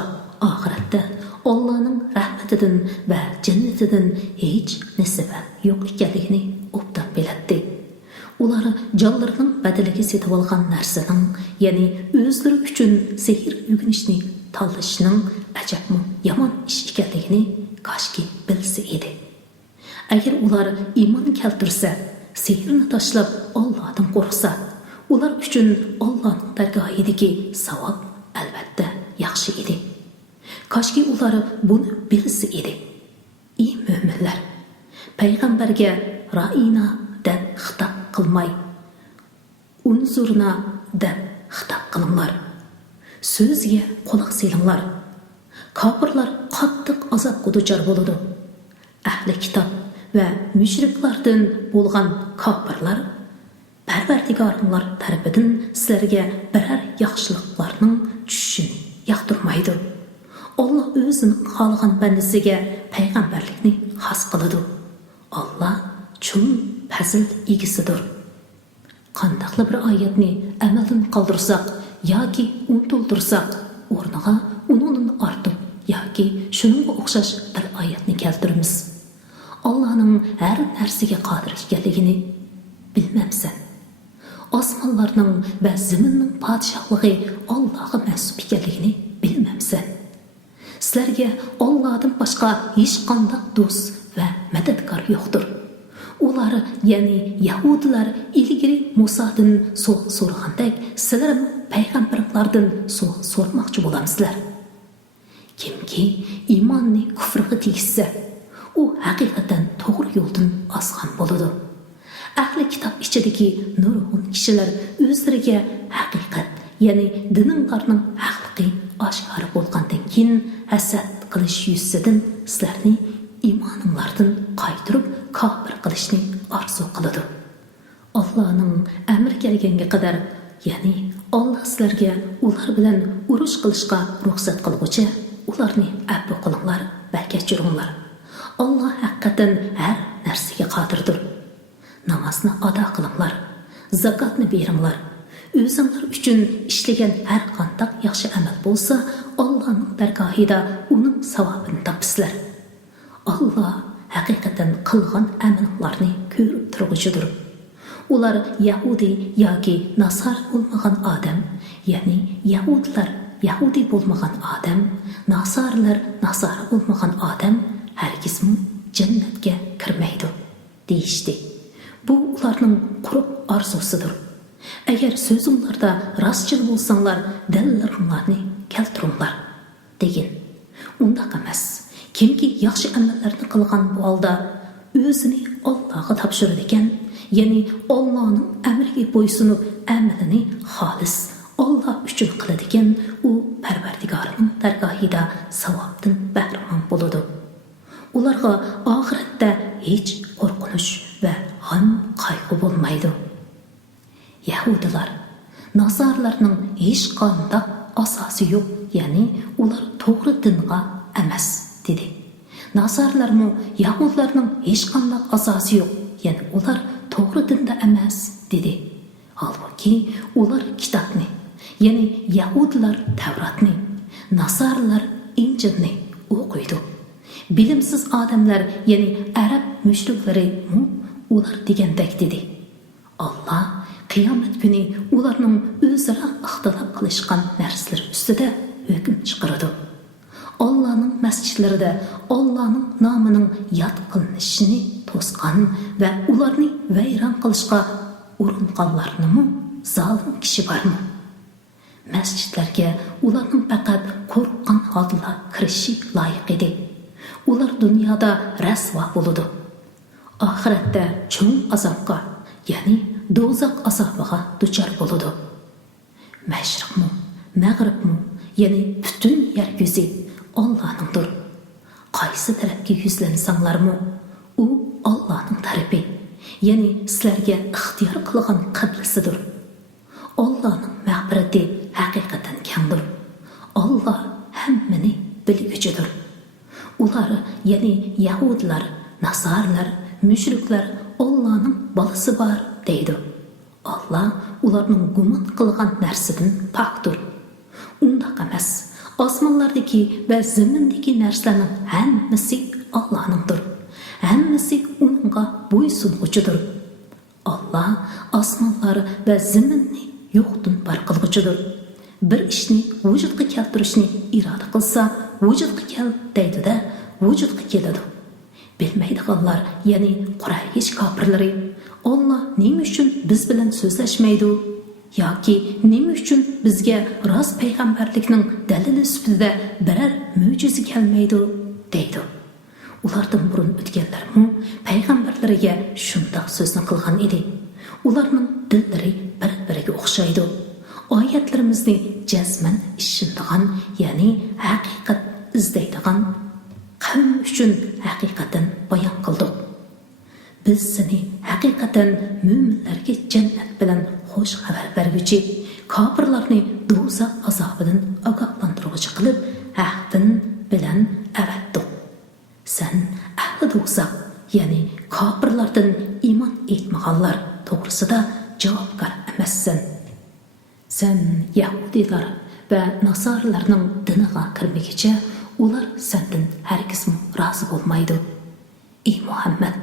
oxiratda Allah'ның rahmetidan ve cennetidan hiç nisbet yok ekanligini obdan biletdi. Ular canlarının bedeliga setib olgan narsaning, ya'ni o'zlari uchun sehr o'rganishni tanlashining ajabmi yomon ish ekanligini koshki bilsa edi. Agar ular iymon keltirsa, sehrni tashlab Allohdan qo'rqsa, ular uchun Allohning dargohidagi savob albatta yaxshi edi. Koshki ular buni bilsa edi. Ey mo'minlar, payg'ambarga ra'ina deb xitob qilmay, unzurna deb xitob qilinglar. So'zga quloq selinglar. Kofirlar qattiq azobga duchor bo'ladi. Ahli kitob va mushriklardan bo'lgan kofirlar Parvardigoringlar tarafidan sizlarga biror yaxshiliklarning tushishini yoqtirmaydi. Allah o'zining xohlagan bandasiga payg'ambarlikni xos qiladi. Allah chun fazl egisidir. Qandaqli bir oyatni amaldan qoldirsak yoki unutiltirsak, o'rniga undan ortiq yoki shunga o'xshash bir oyatni keltiramiz. Allohning har narsaga qodir ekanligini bilmamsan. Osmonlarning va zaminning podshohligi Allohga mansub ekanligini bilmamsan. Sizlarga Allohdan boshqa hech qanday do'st va madadkor yo'qdir. Ular, ya'ni Yahudilar ilgari Musodan so'ragandek, sizlar payg'ambarlardan so'rmoqchi bo'lamsizlar. Kimki iymonni kufrga tegishsa, u haqiqatan to'g'ri yo'ldan ozgan bo'ladi. Ahli kitob ichidagi nurg'un kishilar o'zlariga haqiqat, ya'ni dinlarning haqligi oshkor bo'lgandan keyin hasad qilish yuzidan sizlarni iymoninglardan qaytirib kofir qilishni orzu qiladi. Allohning amri kelganga qadar, ya'ni Alloh sizlarga ular bilan urush qilishga ruxsat qilguncha ularni afv qilinglar va kechiringlar. Alloh haqiqatan har narsaga qodirdir. Namozni ado qilinglar, zakotni beringlar. O'zinglar uchun ishlagan har qanday yaxshi amal bo'lsa, Allohning dargohida uning savobini topasizlar. Alloh haqiqatan qilgan amallarni ko'rib turguchidir. Ular Yahudi yoki Nasar bo'lmagan odam, ya'ni Yahudilar Yahudi bo'lmagan odam, Nasarlar Nasara bo'lmagan odam hargizmi jannatga kirmaydi deyishdi. Bu ularning quruq orzusidir. Agar so'zinglarda rostchil bo'lsanglar, dalillaringlarni keltiringlar degan. Undaq emas. Kimki yaxshi amallarni qilgan bu holda o'zini Allohga topshiradi ekan, ya'ni Allohning amriga bo'ysunib amalini xolis Alloh uchun qiladi ekan, u Parvardigorining dargohida savobdan bahramand bo'ladi. Ularga oxiratda hech qo'rqinish va g'am qayg'u bo'lmaydi. Yahudilar Nasarlarning hech qanday asosi yo'q, ya'ni ular to'g'ri dinga emas dedi. Nasarlarmi Yahudlarning hech qanday asosi yo'q, ya'ni ular to'g'ri dinda emas dedi. Halbuki ular kitobni, ya'ni Yahudilar Tavratni, Nasarlar Injilni o'qiydi. Bilimsiz odamlar, ya'ni arab mushriklari ular degandek dedi. Allah qiyomat kuni ularning o'zaro ixtilof qilishgan narsalar ustida hukm chiqaradi. Allah'ның masjidlarida Allah'ның nomining yod qilinishini to'sqan va ularni vayron qilishga uringanlarnimi zolim kishi bormi? Masjidlarga ularning faqat qo'rqqan holda kirishi loyiq edi. Ular dunyoda rasvo bo'ladi. Oxiratda cho'ng azobga, ya'ni do'zax azobiga duchor bo'ladi. Mashriqmi, mag'ribmi, ya'ni butun yer yuzi Allah'ningdir. Qaysi tarafga yuzlansanglarmi, u Allah'ning tarafi, ya'ni sizlarga ixtiyor qilgan qiblasidir. Allah'ning mag'firati haqiqatan kengdir. Allah hammani bilguchidir. Ular, ya'ni Yahudilar, Nasarlar, mushriklar Allah'ning balasi bor deydi. Allah ularning gumon qilgan narsadan pokdir. Undaq emas. Osmonlardagi va zamindagi narsalarning hammasi Allohningdir. Hammasi uningga bo'ysunguchidir. Allah osmonlar va zaminni yo'qdan bor qilguchidir. Bir ishni vujudga keltirishni iroda qilsa, vujudga kel deydi-da, vujudga keladi. Bilmaydiganlar, ya'ni Quraysh kofirlari, Allah nima uchun biz bilan so'zlashmaydi yoki nima uchun bizga rost payg'ambarlikning dalili sifatida biror mo'jiza kelmaydi deydi. Ulardan burun o'tganlarmi payg'ambarlariga shunday so'zni qilgan edi. Ularning dillari bir-biriga o'xshaydi. Oyatlarimizni jazman ishonadigan, ya'ni haqiqat izlaydigan qavm uchun haqiqatan bayon qildik. Biz seni haqiqatan mo'minlarga jannat bilan xush xabar berguchi, kofirlarni do'zax azobidan ogohlantiruvchi qilib ahdin bilan avatdik. Sen ahli do'zax, ya'ni kofirlardan iymon etmaganlar to'g'risida javobgar emassan. Sen Yahudilar va Nasaralarning diniga kirmagicha ular sendan hargiz rozi bo'lmaydi. Ey Muhammad,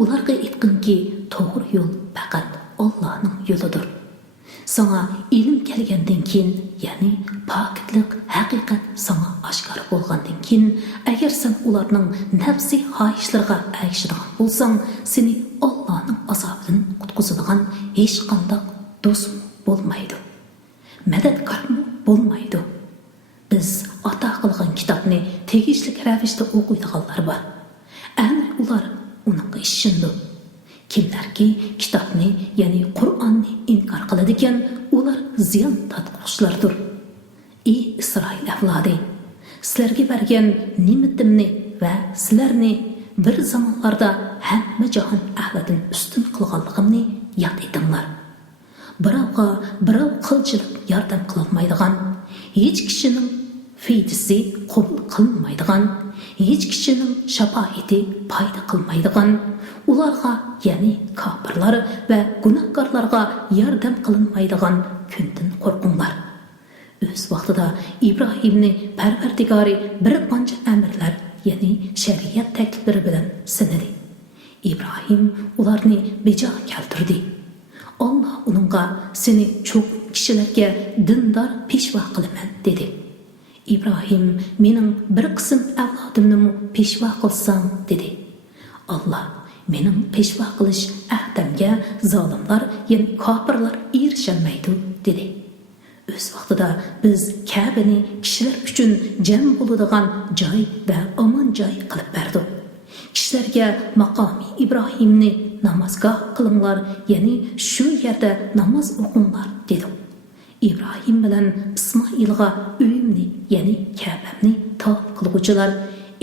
ularga aytqinki, to'g'ri yo'l faqat Allohning yo'lidir. Sana ilm kelgandan keyin, ya'ni poklik, haqiqat sana oshkor bo'lgandan keyin, agar sen ularning nafsi xohishlariga ergashadigan bo'lsang, seni Allohning azobidan qutqizadigan hech qanday do'st bo'lmaydi. Madadkor bo'lmaydi. Biz ata qilgan kitobni tegishli ravishda o'qiydiganlar bor. Ammo ular uningga ishindi. Kimlarki kitobni, ya'ni Qur'onni inkor qiladi ekan, ular ziyon tatqushlardir. Ey Isroil avlodi, sizlarga bergan ne'matimni va sizlarni bir zamonlarda hamma jahon ahlidan ustun qilganligimni yod etinglar. Birovga birov qilchilik yordam qilolmaydigan, hech kishining foydasi qabul qilmaydigan, hech kishining shafoati foyda qilmaydigan, ularga, ya'ni kofirlar va gunohkorlarga yordam qilinmaydigan kundan qo'rqinglar. O'z vaqtida Ibrohimni Parvardigori bir qancha amrlar, ya'ni shariat takliflari bilan sinadi. Ibrohim ularni bejo keltirdi. Allah uningga seni çok kishilarga dindor peshvo qilaman dedi. İbrahim mening bir qism avlodimni peshvo qilsam dedi. Allah mening peshvo qilish ahdimga zolimlar, ya'ni kofirlar erisholmaydi dedi. O'z vaqtida biz Ka'bani kishilar uchun jam bo'ladigan joy va omon joy qilib berdik. Kishilarga maqomi Ibrohimni namozgoh qilinglar, ya'ni shu yerda namoz o'qinglar dedi. İbrahim bilan Ismoilga uyimni, ya'ni Ka'bani to'p qilguvchilar,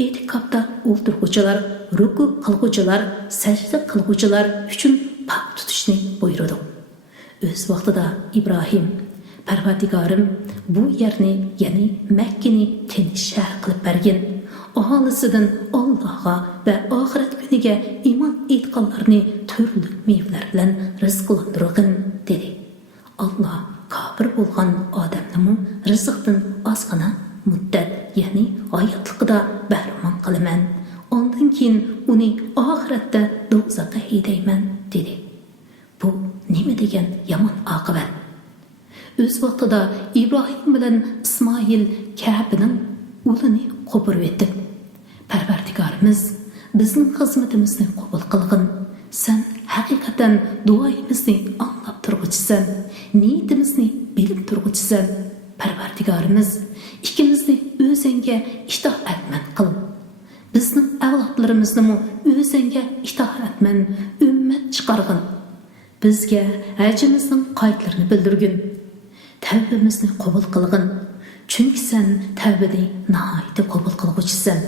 etikobda o'ltirguvchilar, ruku qilguvchilar, sajda qilguvchilar uchun pok tutishni buyurdi. O'z vaqtida Ibrohim, Parvardigorim bu yerni, ya'ni Makkani tinch shahar qilib bergin. Aholisidan Allohga va oxirat kuniga iymon etganlarni turli mevlar bilan rizqlantirgin dedi. Allah kofir bo'lgan odamni rizqdan ozgina muddat, ya'ni oyatliqida bahramon qilaman. Ondan keyin uni oxiratda do'zaxga haydayman dedi. Bu nima degan yomon oqibat? O'z vaqtida Ibrohim bilan Ismoil Ka'baning ulini qo'pirib etdi. Parvardigorimiz bizning xizmatimizni qabul qilgin. Sen haqiqatan duoyimizni anglab turg'uchisan, niyatimizni bilib turg'uchisan. Parvardigorimiz ikkimizni o'zingga itoatman qil. Bizning avlodlarimizni o'zingga itoatman ummat chiqargin. Bizga hajimizning qoidalarini bildirgin. Tavbamizni qabul qilgin. Chunki sen tavbani nihoyatda qabul qilguvchisan,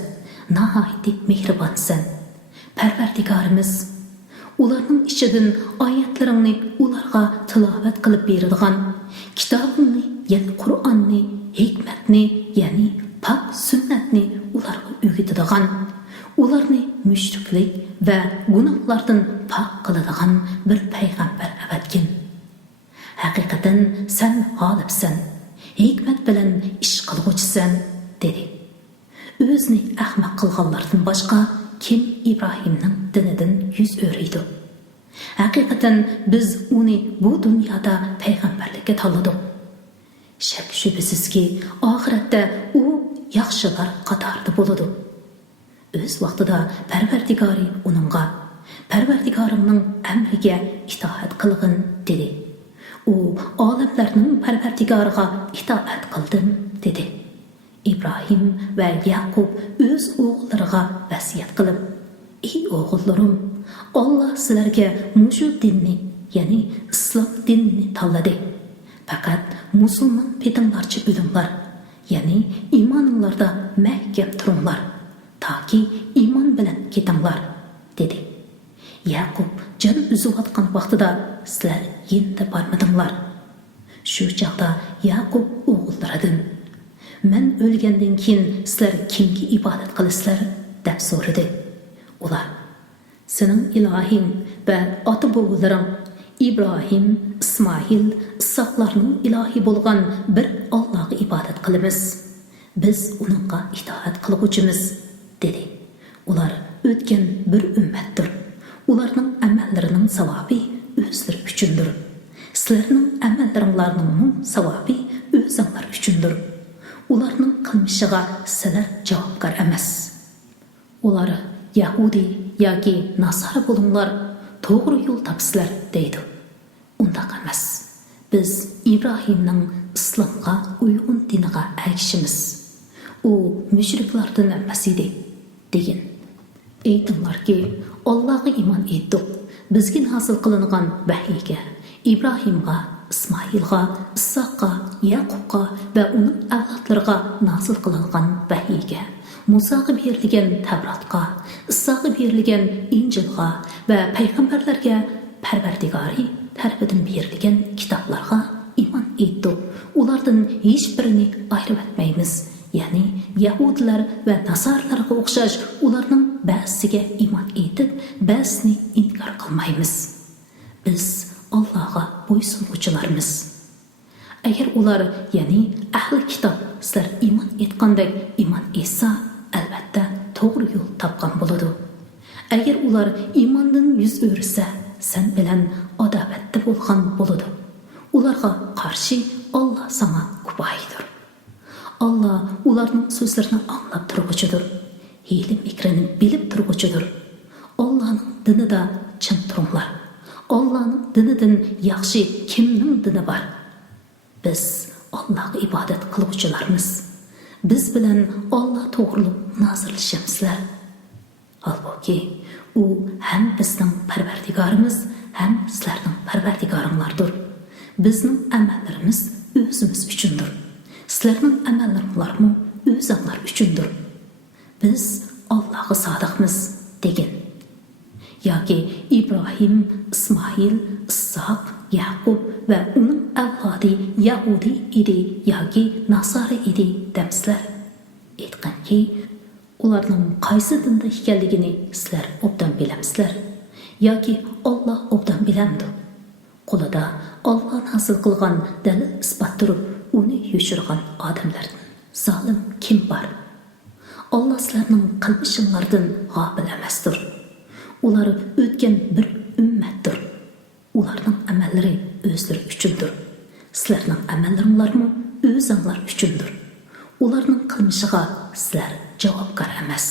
nihoyatda mehribonsan. Parvardigorimiz ularning ichidan oyatlaringni ularga tilovat qilib beradigan, kitobingni, ya'ni Qur'onni, hikmatni, ya'ni pok sunnatni ularga o'rgatadigan, ularni mushriklik va gunohlardan pok qiladigan bir payg'ambar avatgin. Haqiqatan sen g'olibsan. hikmat bilan ish qilg'uchisan, dedi. O'zini ahmoq qilganlardan boshqa kim Ibrohimning dinidan yuz o'riydi? Haqiqatan biz uni bu dunyoda payg'ambarlikka tanladik. Shak shubhasizki, oxiratda u yaxshilar qatorida bo'ladi. O'z vaqtida Parvardigori uningga Parvardigorimning amriga itoat qilgin dedi. U olamlarning Parvardigoriga itoat qildim dedi. İbrahim va Yaqub o'z o'g'illariga vasiyat qilib, ey o'g'illarim, Alloh sizlarga mushu dinni, ya'ni islom dinini tanladi. Faqat musulmon petinglarcha bo'linglar, ya'ni iymoninglarda mahkam turinglar, toki iymon bilan ketinglar, dedi. Yaqub jon uzayotgan vaqtida sizlar endi bormadinglar. Shu chaqda Yaqub o'g'illaridan: "Men o'lgandan keyin sizlar kimga ibodat qilasizlar?" deb so'radi. Ular: "Sening ilohing va ota-bobolaring İbrahim, İsmail, İssoqlarning ilohi bo'lgan bir Allohga ibodat qilamiz. Biz uningga itoat qilguvchimiz", dedi. Ular o'tgan bir ummatdir. Ularning amallarining savobi o'zlari uchundir. Sizlarning amallaringlarning savobi o'zinglar uchundir. Ularning qilmishiga sizlar javobgar emas. Ular Yahudi yoki Nasara bo'linglar, to'g'ri yo'l topsizlar deydi. Undaq emas. Biz İbrahimning islomga uyg'un diniga ergishimiz. U mushriklardan emas edi, degan. Aytinglarki, Allohga iymon etdik. Bizga nazil qilingan vahiyga, İbrahimga, İsmailga, İssoqqa, Yaqubqa va uning avlodlariga nazil qilingan vahiyga, Musaga berilgan Tavrotga, Isoga berilgan Injilga va payg'ambarlarga Parvardigori tarafidan berilgan kitoblarga iymon etdik. Ulardan hech birini ayirib etmaymiz. Ya'ni Yahudilar va Nasarlarga o'xshash ularning ba'zisiga iymon etib, ba'zisini inkor qilmaymiz. Biz Allohga bo'ysunuvchilarmiz. Agar ular, ya'ni ahli kitob sizlar iymon etgandek iymon etsa, albatta to'g'ri yo'l topgan bo'ladi. Agar ular iymondan yuz o'rsa, sen bilan adovatda bo'lgan bo'ladi. Ularga qarshi Alloh sana guvohidir. Allah ularning so'zlarini anglab turguchidir. Hiylim ikrini bilib turguchidir. Allahning dinida chin turinglar. Allahning dinidan yaxshi kimning dini bor? Biz Allohga ibodat qiluvchilarmiz. Biz bilan Alloh to'g'rilib nazirlashamizlar. Halbuki u ham bizning Parvardigorimiz, ham sizlarning Parvardigoringlardir. Bizning amallarimiz o'zimiz uchundir. Sizlarning amallaringlarmi o'zinglar uchundir. Biz Allohga sodiqmiz, degan. Yoki İbrahim, İsmail, İssoq, Yaqub va uning avlodi Yahudi edi yoki Nasara edi demsizlar. Aytganki, ularning qaysi dinda ekanligini sizlar obdan bilamsizlar yoki Alloh obdan bilamdi. Qo'lida Alloh nazil qilgan dalil isbot turib, uni yoshirgan odamlardan zolim kim bor? Alloh sizlarning qilmishinglardan g'ofil emasdir. Ular o'tgan bir ummatdir. Ularning amallari o'zlari uchundir. Sizlarning amallaringlarmi o'zinglar uchundir. Ularning qilmishiga sizlar javobgar emas.